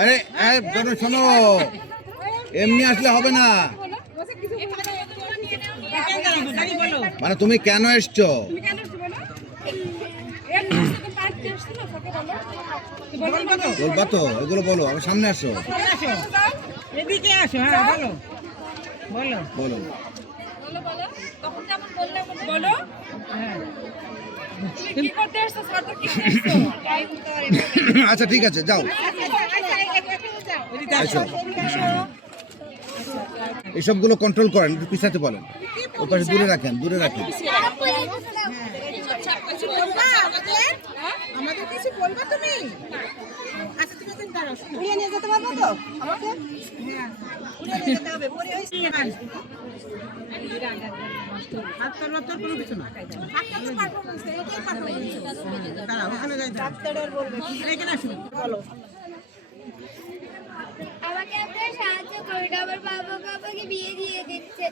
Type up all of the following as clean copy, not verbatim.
আরে শোনো শোনো, এমনি আসলে হবে না। মানে তুমি কেন এসছো? বলবা তো, এগুলো বলো। আমার সামনে আসো, এদিকে আসো। হ্যাঁ বলো বলো বলো। বলো। আচ্ছা ঠিক আছে, যাও। এসবগুলো কন্ট্রোল করেন, একটু পিছাতে বলেন। ওর পাশে দূরে রাখেন, দূরে রাখেন। আমাদের কিছু বলবা তুমি? আচ্ছা তুমি এখন দাঁড়াও, উড়িয়ে নিয়ে যেতে পারবো তো আমাকে? হ্যাঁ উড়িয়ে নিয়ে যেতে হবে, পরে হইছে হাতটা লতর কোনো কিছু না। হাতটা তো পারফরম্যান্স, এটাই পারফরম্যান্স। দাঁড়াও ওখানে যাই, ডাক্তার বলবে এখানে আসুন, বলো। আমাকে আপনারা সাহায্য করুন, আমার বাবা আমাকে বিয়ে দিয়ে দিচ্ছে।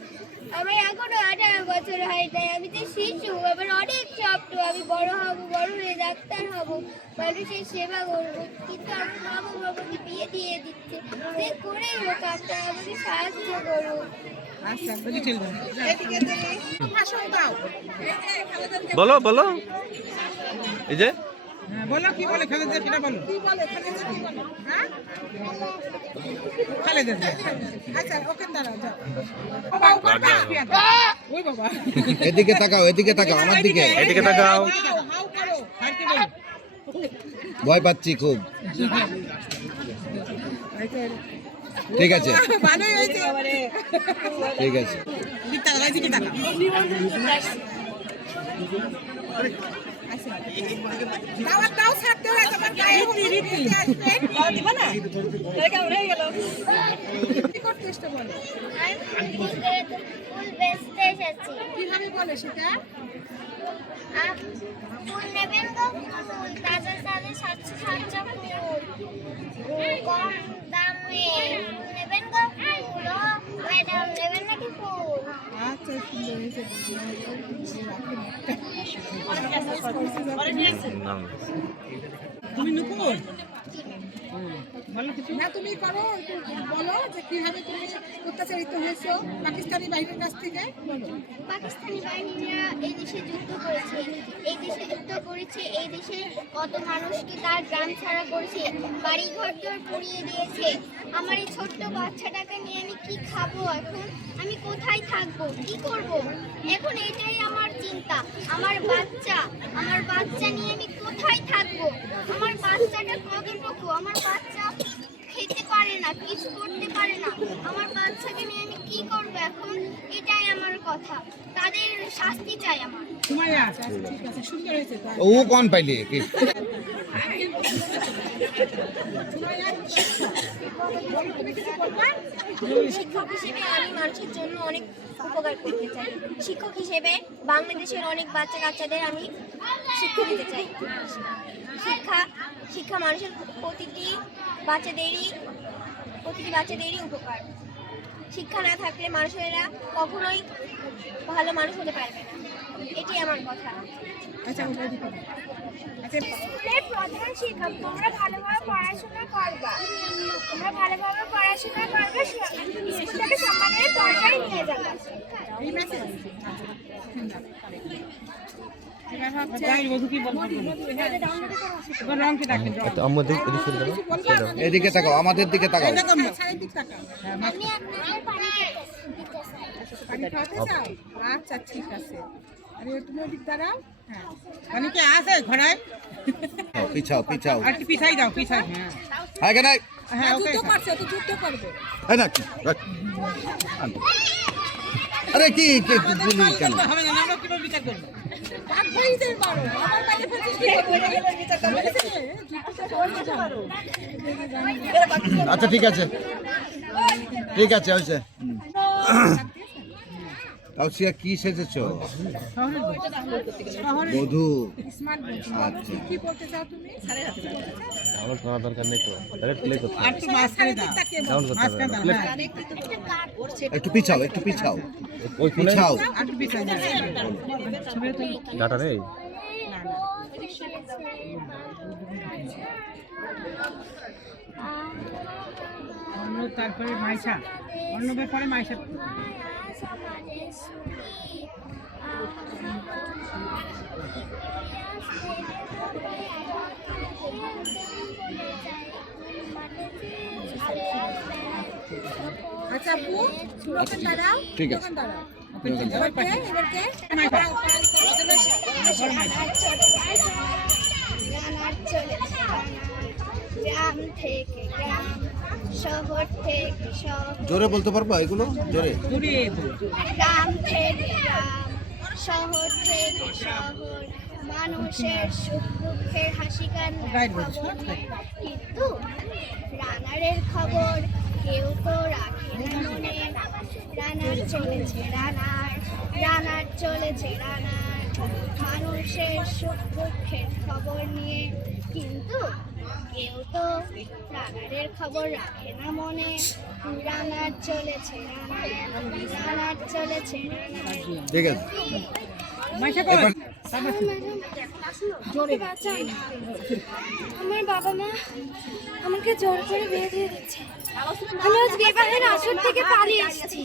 আমার এখনো 18 বছর হয় নাই, আমি তো শিশু, আমার অনেক স্বপ্ন, আমি বড় হব, বড় হয়ে ডাক্তার হব, মানুষের সেবা করবো, কিন্তু আমার বাবা আমাকে বিয়ে দিয়ে দিচ্ছে। সে করেই হোক আপনারা আমাকে সাহায্য করুন। বলো বলো, এই যে বলো কি বলে খালেদা, সেটা বলো। কি বলে খালেদা, কি বলে? হ্যাঁ খালেদা, আচ্ছা ওকে দাঁড়াও, যাও। ওই বাবা, এদিকে তাকাও, এদিকে তাকাও, আমার দিকে। এদিকে তাকাও। হাউ করো, আর কি বলো? ভয় পাচ্ছি খুব। ঠিক আছে, ভালোই হয়েছে। ঠিক আছে। ঠিক তাকাও, এদিকে তাকাও। দাওয়াত দাও, ছাড়তে হয় তোমার গায়ে রীতি আসবে। দাও দিবা না? তাহলে কেমন হয়ে গেল? কি করতে এসছো বলো? আমি ফুল বেচতে এসেছি। কিভাবে বলে সেটা? ফুল নেবেন গো? ফুল তাজা তাজা, স্বচ্ছ স্বচ্ছ ফুল, কম দামে ফুল নেবেন গো? ফুল ম্যাডাম নেবেন নাকি ফুল? আচ্ছা সুন্দর হয়েছে। তুমি নুপুর বলো কিছু না, তুমি করো, বলো যে কিভাবে তুমি অত্যাচারিত হয়েছো পাকিস্তানি বাহিনীর কাছ থেকে, বলো। পাকিস্তানি বাহিনীরা এই দেশে যুদ্ধ করেছে, এই দেশে যুদ্ধ করেছে, এই দেশে কত মানুষকে তার গ্রাম ছাড়া করেছে, বাড়ি ঘর দর পুড়িয়ে দিয়েছে। আমার এই ছোট্ট বাচ্চাটাকে নিয়ে আমি কি খাবো এখন? আমি কোথায় থাকবো, কি করব? এখন এটাই আমার চিন্তা। আমার বাচ্চা নিয়ে আমি কোথায় থাকবো? আমার বাচ্চাটা কতটুকু? আমার বাচ্চা খেতে পারে না, কিছু করতে পারে না। আমার বাচ্চাকে নিয়ে আমি কি করবো এখন? এটাই আমার কথা। তাদের শাস্তি চাই আমার। সুমাইয়া, ঠিক আছে, সুন্দর হয়েছে। ও কোন পাইলি কি? শিক্ষক হিসেবে আমি মানুষের জন্য অনেক উপকার করতে চাই। শিক্ষক হিসেবে বাংলাদেশের অনেক বাচ্চা কাচ্চাদের আমি শিক্ষা দিতে চাই। শিক্ষা মানুষের প্রতিটি বাচ্চাদেরই উপকার। শিক্ষা না থাকলে মানুষেরা কখনোই ভালো মানুষ হতে পারবে না, এটাই আমার কথা। স্কুলের প্রধান শিক্ষক, তোমরা ভালোভাবে পড়াশোনা করবা, স্কুলটাকে সম্মানের দরজায় নিয়ে যাবা। এদিকে তাকাও, আমাদের দিকে তাকাও। আমি আপনাদের পানি খেতে চাই। আচ্ছা ঠিক আছে, আরে তুমি ওদিক দাঁড়াও। হ্যাঁ মানে কি আছে ঘোড়ায়? পিছাও পিছাও, আর একটু পিছাই দাও, পিছাই। হ্যাঁ হ্যাঁ কেন? হ্যাঁ যুদ্ধ করছে তো, যুদ্ধ করবে। হ্যাঁ না কি? আরে কি কি বলি কেন? হবে না, আমরা কিভাবে বিচার করব? আচ্ছা ঠিক আছে, ঠিক আছে হয়েছে। তাওসিয়া কি সেজেছো? বধূ। আচ্ছা কি করতে চাও তুমি? আমার শোনা দরকার নেই তো, ডাইরেক্ট প্লে করতে আর একটু মাঝখানে দাও, ডাউন করতে হবে। একটু পিছাও, একটু পিছাও, ওই ফুলে পিছাও। আর একটু পিছাই দাও। ডাটা রে আ তারপরে মাইশা, অর্ণবের পরে মাইশা। আচ্ছা আপু, স্লোগান দাঁড়াও। ঠিক আছে। স্লোগান দাঁড়াও। এবার কে? এবার কে? রানার চলেছে গ্রাম থেকে গ্রাম, শহর থেকে শহর, জোরে বলতে পারবো এগুলো? জোরে। গ্রাম থেকে গ্রাম, শহর থেকে শহর, মানুষের সুখ দুঃখের হাসি কান্নার খবর, কিন্তু রানারের খবর কেউ তো রাখে না মনে। রানার চলেছে রানার, রানার চলেছে রানার, মানুষের সুখ দুঃখের খবর নিয়ে, কিন্তু কেউ তো রানারের খবর রাখে না মনে। রানার চলেছে রানার, রানার চলেছে রানার। ঠিক আছে। আমার বাবা মা আমাকে জোর করে বিয়ে দিয়ে দিচ্ছে। আমি আজ বিবাহের আসর থেকে পালিয়ে এসেছি।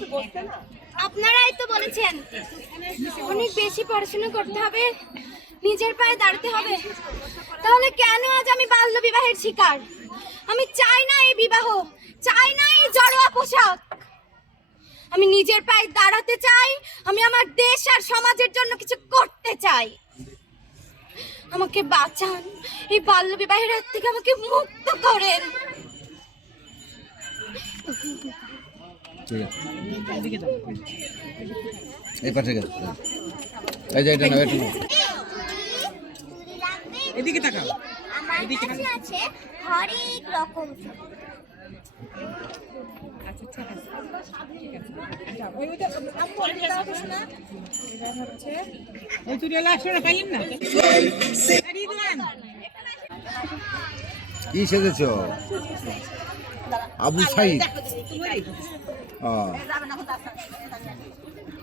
আপনারাই তো বলেছেন অনেক বেশি পড়াশোনা করতে হবে, নিজের পায়ে দাঁড়াতে হবে। তাহলে কেন আজ আমি বাল্য বিবাহের শিকার? আমি চাই না এই বিবাহ, চাই না এই জড়োয়া পোশাক। আমি নিজের পায়ে দাঁড়াতে চাই, আমি আমার দেশ আর সমাজের জন্য কিছু করতে চাই। আমাকে বাঁচান, এই বাল্য বিবাহের হাত থেকে আমাকে মুক্ত করেন। ঠিক আছে। এই পাশে গেছে। এই যে এটা না, এটা না। এদিকে তাকাও। আমার কাছে আছে হরেক রকম। আচ্ছা ঠিক আছে, ঠিক আছে। আচ্ছা ওইটা আপু ওইটা দাও তো শোনা। এটা হচ্ছে ওই তুই এলা শোনা পাইলেন না? রিদওয়ান কি সেজেছো? আবু সাইদ।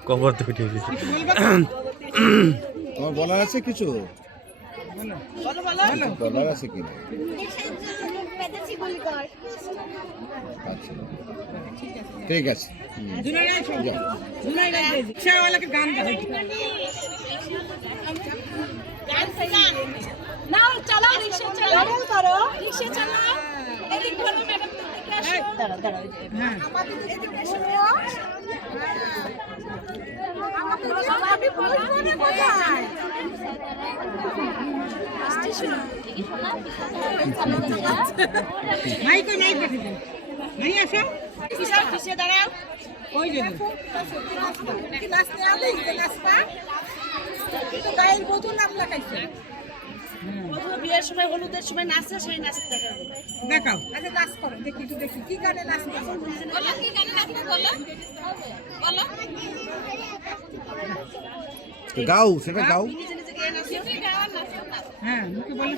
কবর তো পিটিয়ে তোমার বলার আছে কিছু? বলো বলো বলো। বলার আছে কি না? আচ্ছা ঠিক আছে। দুনাই আসো, দুনাই রাখবে। রিকশাওয়ালাকে গান গাও। নাও চালাও, রিকশা চালাও, করো রিকশা চালাও। এদিক ধরো ম্যাডাম, এদিকে আসো। দাঁড়াও দাঁড়াও। হ্যাঁ আমাদের এদিকে এসো। আমাদের আমি বলবো কোথায়? আসতে শুনো। মাইক কই, মাইক পাঠিয়ে দেন। মাই আসো, পিছিয়ে দাঁড়াও। ওই যে কি নাচতে আলে কি নাচবা? তো গায়ের বধূ নাম লাগাইছে। বধূ বিয়ের সময় হলুদের সময় নাচে, সেই নাচতে দেখাবে। দেখাও। আচ্ছা নাচ করো, দেখি একটু দেখি কি গানে নাচবে। বলো কি গানে নাচবে, বলো বলো। গাও, সেটা গাও। নিজে নিজে গিয়ে নাচো। নিজে গাও আর নাচো না। হ্যাঁ মুখে বলো।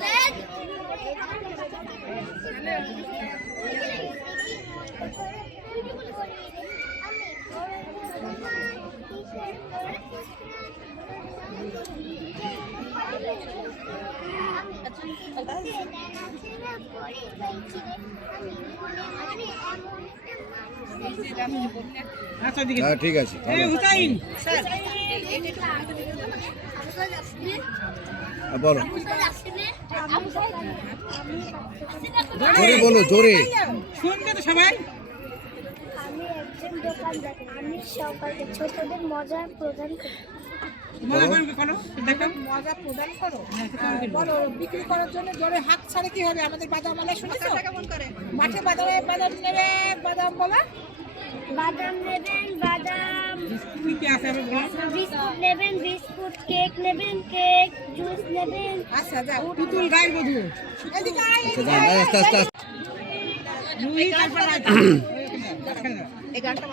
আচ্ছা দিকে। হ্যাঁ ঠিক আছে। এই হুসাইন স্যার বলো, জোরে জোরে বলো, জোরে। শুনবে তো সবাই। আমি একজন দোকানদার। আমি সকালে ছোটদের মজা প্রদান করি। মজা করো, দেখাও। মজা প্রদান করো। হ্যাঁ, বলো বিক্রি করার জন্য জোরে হাত ছাড়ে কি হবে? আমাদের বাদাম মেলা শুনেছো? মাঠে বাদামে বাদাম নেবে, বাদাম বলো। বাদাম নেবেন, বাদাম। কি কি আছে আমি বলো। বিস্কুট নেবেন, বিস্কুট। কেক নেবেন, কেক। জুস নেবেন। আচ্ছা যাও। পুতুল গায়ের বধূ। এদিকে আয়, আচ্ছা দাঁড়ান, আস্তে আস্তে আস্তে। রুহি তারপর এই গানটা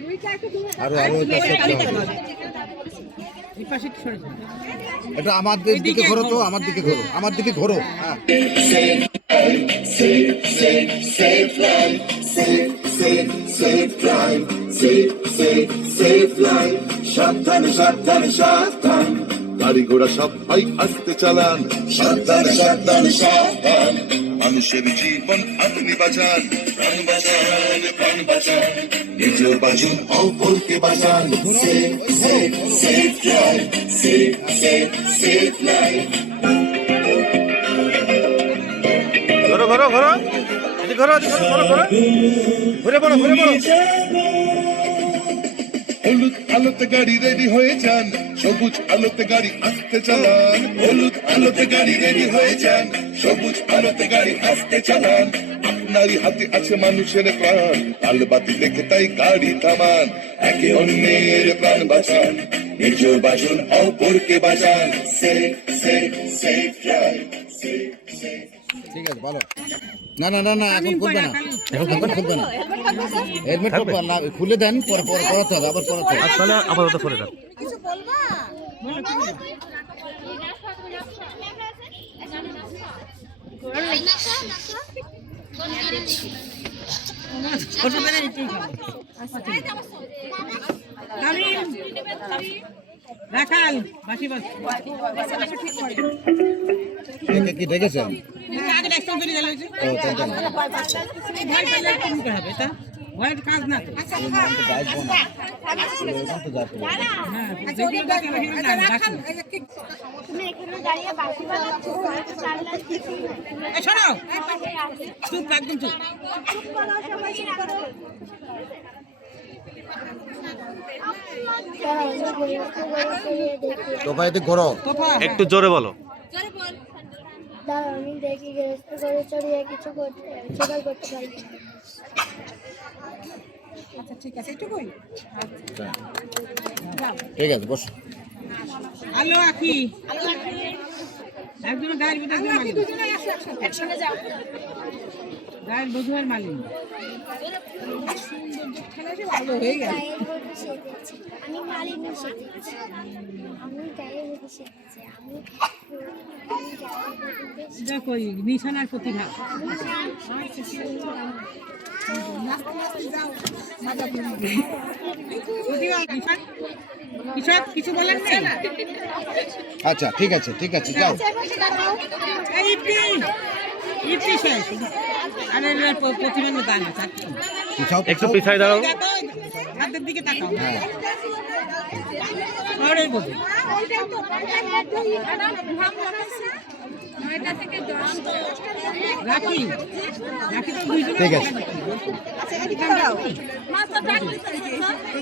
দুইটা একটু দূরে আরো আরো ওই পাশে একটু হবে। এই পাশে একটু সরে যাও। এটা আমাদের দিকে ঘোরো তো, আমার দিকে ঘোরো, আমার দিকে ঘোরো। হ্যাঁ সাবধানে সাবধানে সাবধান, গাড়ি ঘোড়া সবাই আসতে চালান। সাবধানে সাবধানে সাবধান, মানুষের জীবন আপনি বাঁচান, প্রাণ বাঁচান, প্রাণ বাঁচান, নিজের বাঁচুন অপরকে বাঁচান। Save save save life, save save save life. ঘোরো ঘোরো ঘোরো, এদিকে ঘোরো, এদিকে ঘোরো, ঘোরো, ঘুরে পড়ো, ঘুরে পড়ো। হলুদ আলোতে গাড়ি রেডি হয়ে যান, সবুজ আলোতে গাড়ি আসতে চালান। হলুদ আলোতে গাড়ি রেডি হয়ে যান, সবুজ আলোতে গাড়ি আসতে চালান। আপনারই হাতে আছে মানুষের প্রাণ, আলো বাতি দেখে তাই গাড়ি থামান। একে অন্যের প্রাণ বাঁচান, নিজের বাঁচুন অপরকে বাঁচান। Save save save life, save save. ঠিক আছে ভালো। না না না না এখন খুলবে না, এখন খুলবে না। হেলমেট না খুলে দেন, পরে পরে পরাতে হবে, আবার পরাতে হবে। তাহলে আপাতত করে দাও। কিছু বলবা? রাখাল বাসি বাস কি দেখেছেন? আগে দেখতাম করে গেল ও তাই জানেন। ভয় পেলে কিনতে হবে তা ভয়ের কাজ না তো। বাইক বোনা তো যাচ্ছে। হ্যাঁ যেগুলো দেখে না রাখাল তুমি এখানে দাঁড়িয়ে বাসি বাজাচ্ছো, চার লাখ কিছুই না। এই শোনো চুপ একদম চুপ। তো ভাই এদিকে ঘোরো। একটু জোরে বলো। দাঁড়াও আমি দেখি গৃহস্থ করে চড়িয়ে কিছু জোগাড় করতে পারি। আচ্ছা ঠিক আছে এটুকুই। ঠিক আছে বস। আলো আখি একজন গায়ের বোধ মালিক, গায়ের বধুয়ার মালিক ভালো হয়ে গেল। গায়ের বধূ সেজেছি, আমি মালিনী সেজেছি, আমি গায়ের বধূ সেজেছি, আমি গায়ের বধূ বেশ। দেখো নিশানার প্রতিভা। কিশোর কিছু বলেন নেই? আচ্ছা ঠিক আছে ঠিক আছে যাও। এই ইপটি শেষ আরে প্রতিভা না দান পিছাও একটু পিছায় দাঁড়াও। দেখো হাতের দিকে তাকাও। শহরের বধূ রাখি রাখি তো দুইজন ঠিক আছে।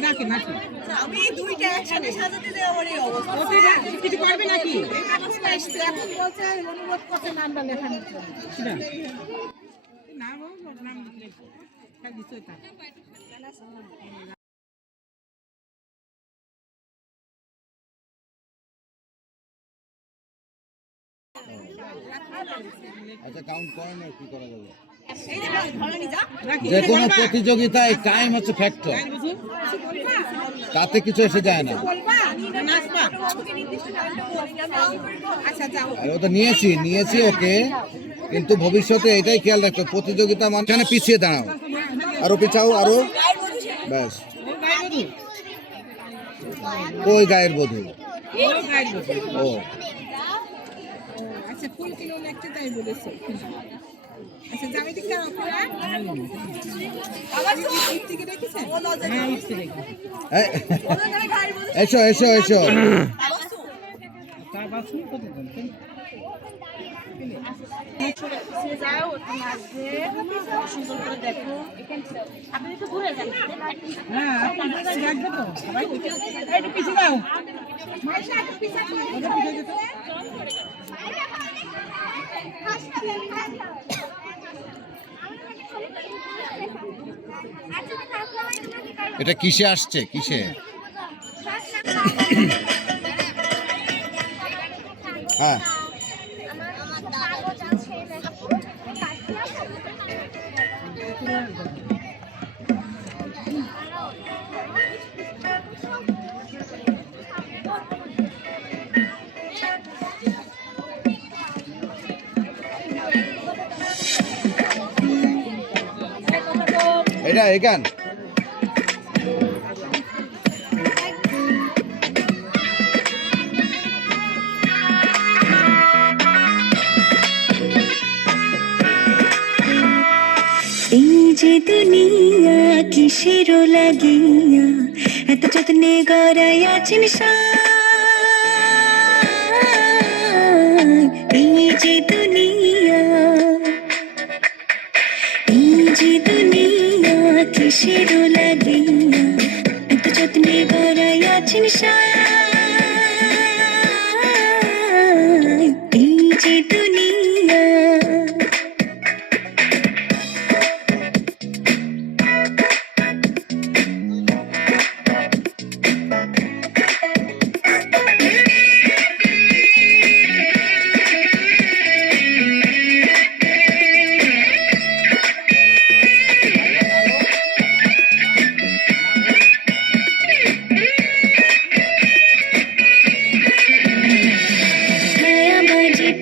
রাখি রাখি আমি দুইটা একসাথে সাজাতে দেওয়া আমার এই অবস্থা। কিছু করবে নাকি? এখন বলছে অনুরোধ করছে নামটা লেখানোর জন্য। সেটা নাম নাম লিখলে কাজ দিতে হয়। আচ্ছা কাউন্ট করেন আর কি করা যাবে। রাখি যে কোনো প্রতিযোগিতায় টাইম হচ্ছে ফ্যাক্টর, গায়ের বধূ তাতে কিছু এসে যায় না। নাচবা। আচ্ছা যাও। আর ওটা নিয়েছি ওকে, কিন্তু ভবিষ্যতে এটাই খেয়াল রাখতো প্রতিযোগিতা মানে পিছিয়ে দাঁড়াও, আরো পিছাও আরো, ব্যাস। ওই গায়ের বধূ ওই গায়ের বধূ। ওই গায়ের বধূ ও আচ্ছা ফুল কিলো লাগছে তাই বলেছে। আচ্ছা জামাই দিকে আপনারা আবার থেকে দেখেছেন? হ্যাঁ ইচ্ছে দেখি এই, এসো এসো এসো। তার বাসু কত দাম যাও মাঝে সুন্দর করে দেখো। আপনি একটু ঘুরে যান। হ্যাঁ আপনি দেখবে তো সবাই একটু পিছিয়ে দাও ওটা পিছিয়ে যেত এটা কিসে আসছে কিসে? হ্যাঁ এটা এখান যে দুনিয়া কিসের লাগিয়া এত যত্নে গড়াই আছেন এই যে দুনিয়া, এই যে দুনিয়া কিসের লাগিয়া এত যত্নে গড়াই আছেন এই যে দুনিয়া।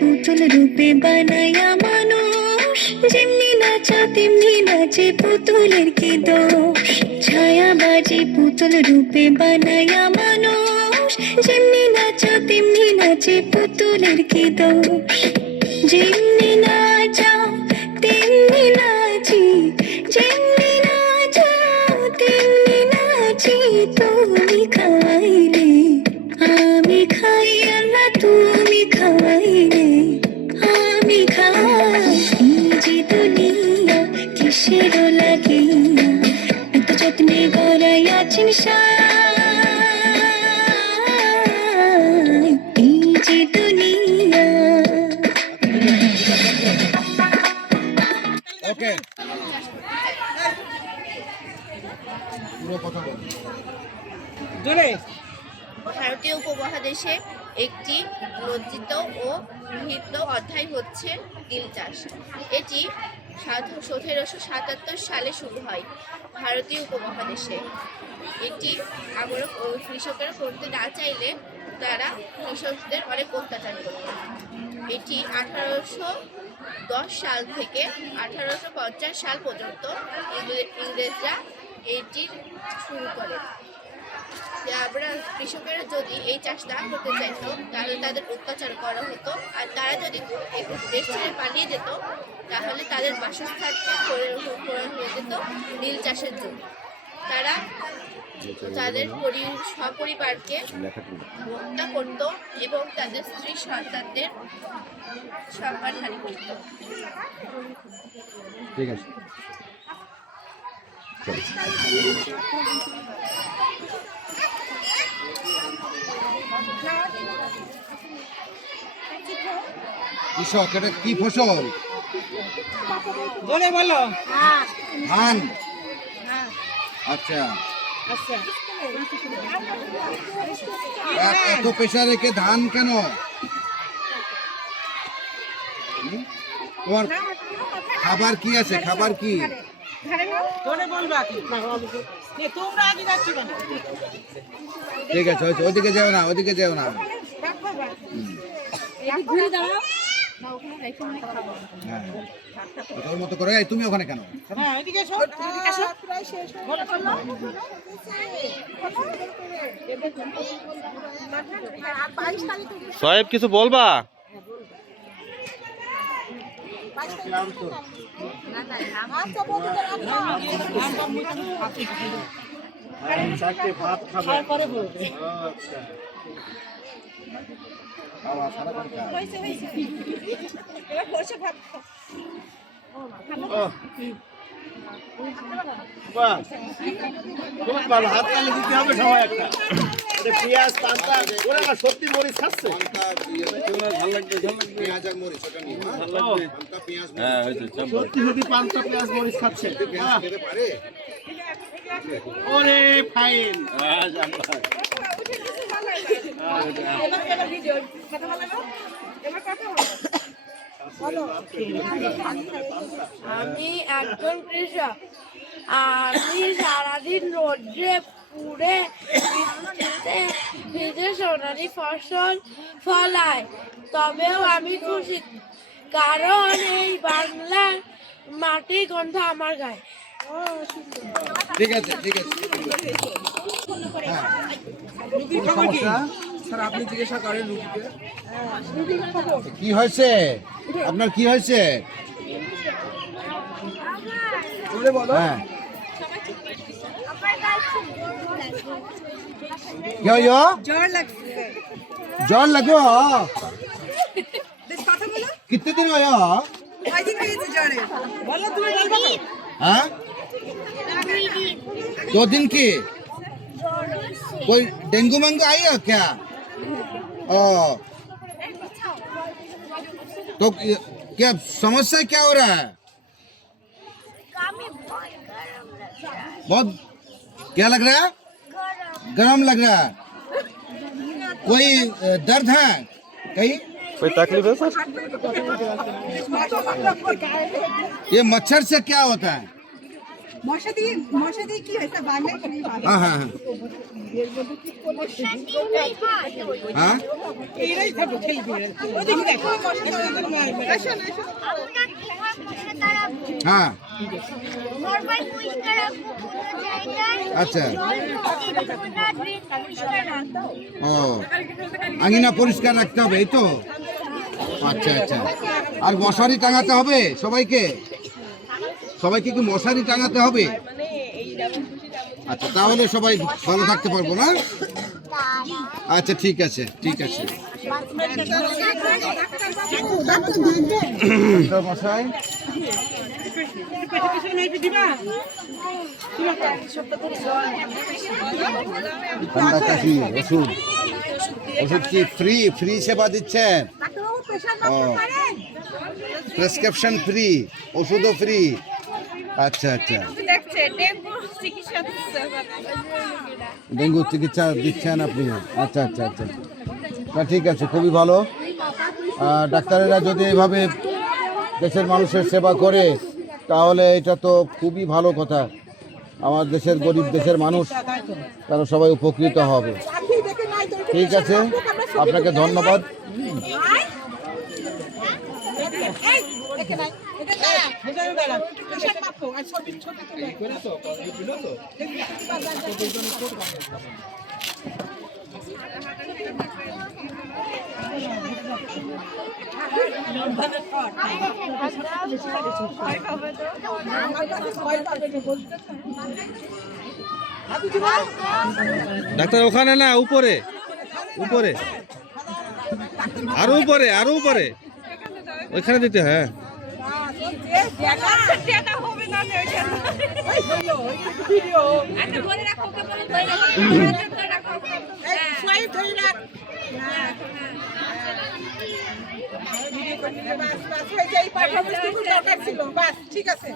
পুতুল রূপে বানায়া মানুষ, যেমনি নাচা তেমনি নাচে পুতুলের কি দোষ। ছায়াবাজি পুতুল রূপে বানায়া মানুষ, যেমনি নাচা তেমনি নাচে পুতুলের কি দোষ। যেমনি নাচাও তেমনি নাচি, যেমনি নাচাও তেমনি নাচি। তুমি খাইলে আমি খাই আল্লাহ, তুমি খাইলে আমি খাই। এই যে দুনিয়া কিসের লাগিয়া এত যত্নে গড়াই আছেন এই যে দুনিয়া। ওকে, পুরো কথা বল। জোরে। ভারতীয় উপমহাদেশে একটি লজ্জিত ও ভিন্ন অধ্যায় হচ্ছে তিল চাষ। এটি 1777 সালে শুরু হয় ভারতীয় উপমহাদেশে। এটি আমরা কৃষকেরা করতে না চাইলে তারা কৃষকদের অনেক অত্যাচার করত। এটি 1810 সাল থেকে 1850 সাল পর্যন্ত ইংরেজরা এটি শুরু করে। আমরা কৃষকেরা যদি এই চাষ না করতে চাইতো তাহলে তাদের অত্যাচার করা হতো, আর তারা যদি দেশ ছেড়ে পালিয়ে যেত তাহলে তাদের বাসস্থান হয়ে যেত নীল চাষের জন্য। তারা তাদের সপরিবারকে হত্যা করত এবং তাদের স্ত্রী সন্তানদের সম্মানহানি করত। ঠিক আছে, কৃষক, এটা কি ফসল? জোরে বলো। ধান। আচ্ছা, এত পেশা রেখে ধান কেন? তোমার খাবার কি আছে? খাবার কি? জোরে বলবা কি? তোমরা আগে যাচ্ছ কেন? ঠিক আছে, ওদিকে যাও না, ওদিকে যাও না। হ্যাঁ, তোর মতো করে। তুমি ওখানে কেন? হ্যাঁ, এদিকে এসো। প্রায় শেষ বলো, বলো। সাহেব কিছু বলবা? আচ্ছা বন্ধুদের পরে বলবে। এবার বসে ভাত খাও। খুব ভালো, হাত তালি দিতে হবে সবাই একটা। পেঁয়াজ পান্তা ওরা না সত্যি মরিচ খাচ্ছে। সত্যি সত্যি পান্তা পেঁয়াজ মরিচ খাচ্ছে। ওরে ফাইন। এবার ভিডিও কথা বলো, এবার কথা বলো। আমি একজন কৃষক। আমি সারাদিন রোদ্রে পুড়ে বৃষ্টিতে ভিজে সোনালি ফসল ফলাই, তবেও আমি খুশি, কারণ এই বাংলার মাটির গন্ধ আমার গায়ে। ঠিক আছে, ঠিক আছে। স্যার আপনি জিজ্ঞাসা করেন রুগীকে। কি হয়েছে আপনার? কি হয়েছে? হ্যাঁ আমার গায়ে খুব গরম লাগে। क्या हुआ জ্বর লাগছে जॉन लगे हो বেশ কথা বলো कितने दिन हुए हो কয়দিন হয়েছে জ্বরে বলো তুমি বলবো না हाँ 2 দিন 2 दिन की জ্বর হয়েছে। कोई डेंगू मंगू आई है क्या ओ तो क्या समस्या क्या हो रहा है कामे बहुत गरम लग रहा है। बहुत क्या लग रहा है गरम गरम लग रहा है कोई दर्द है कहीं ये मच्छर से क्या होता है মশা দিয়ে কি হয়েছে বাংলায় কি ভালো हाँ हाँ हाँ हाँ এইরাই থাকো খেলবে ওদিকে দেখো মশা দিয়ে মারবে আসো না আমরা কিভাবে তাড়াবো? हाँ নরমাল পরিষ্কার রাখবো কোনো জায়গায়। अच्छा কোনা ড্রেন পরিষ্কার রাখবো। ও আঙিনা পরিষ্কার রাখতে হবে এই তো আচ্ছা আচ্ছা আর মশারি টাঙাতে হবে সবাইকে সবাইকে কি মশারি টাঙাতে হবে আচ্ছা তাহলে সবাই ভালো থাকতে পারবো না আচ্ছা ঠিক আছে ঠিক আছে ডাক্তার মশাই পেটে পেছনে মেপে দিবা ঠান্ডা কাশি ওষুধ ওষুধ কি ফ্রি ফ্রি সেবা দিচ্ছেন ও প্রেসক্রিপশন ফ্রি ওষুধও ফ্রি আচ্ছা আচ্ছা দেখছে ডেঙ্গু চিকিৎসা দিচ্ছে ডেঙ্গু চিকিৎসা দিচ্ছেন আপনি আচ্ছা আচ্ছা আচ্ছা না ঠিক আছে খুবই ভালো ডাক্তারেরা যদি এইভাবে দেশের মানুষের সেবা করে তাহলে এটা তো খুবই ভালো কথা আমার দেশের গরিব দেশের মানুষ তারা সবাই উপকৃত হবে ঠিক আছে আপনাকে ধন্যবাদ ডাক্তার ওখানে না উপরে উপরে আরো উপরে আরো উপরে ওইখানে দিতে হ্যাঁ ঠিক আছে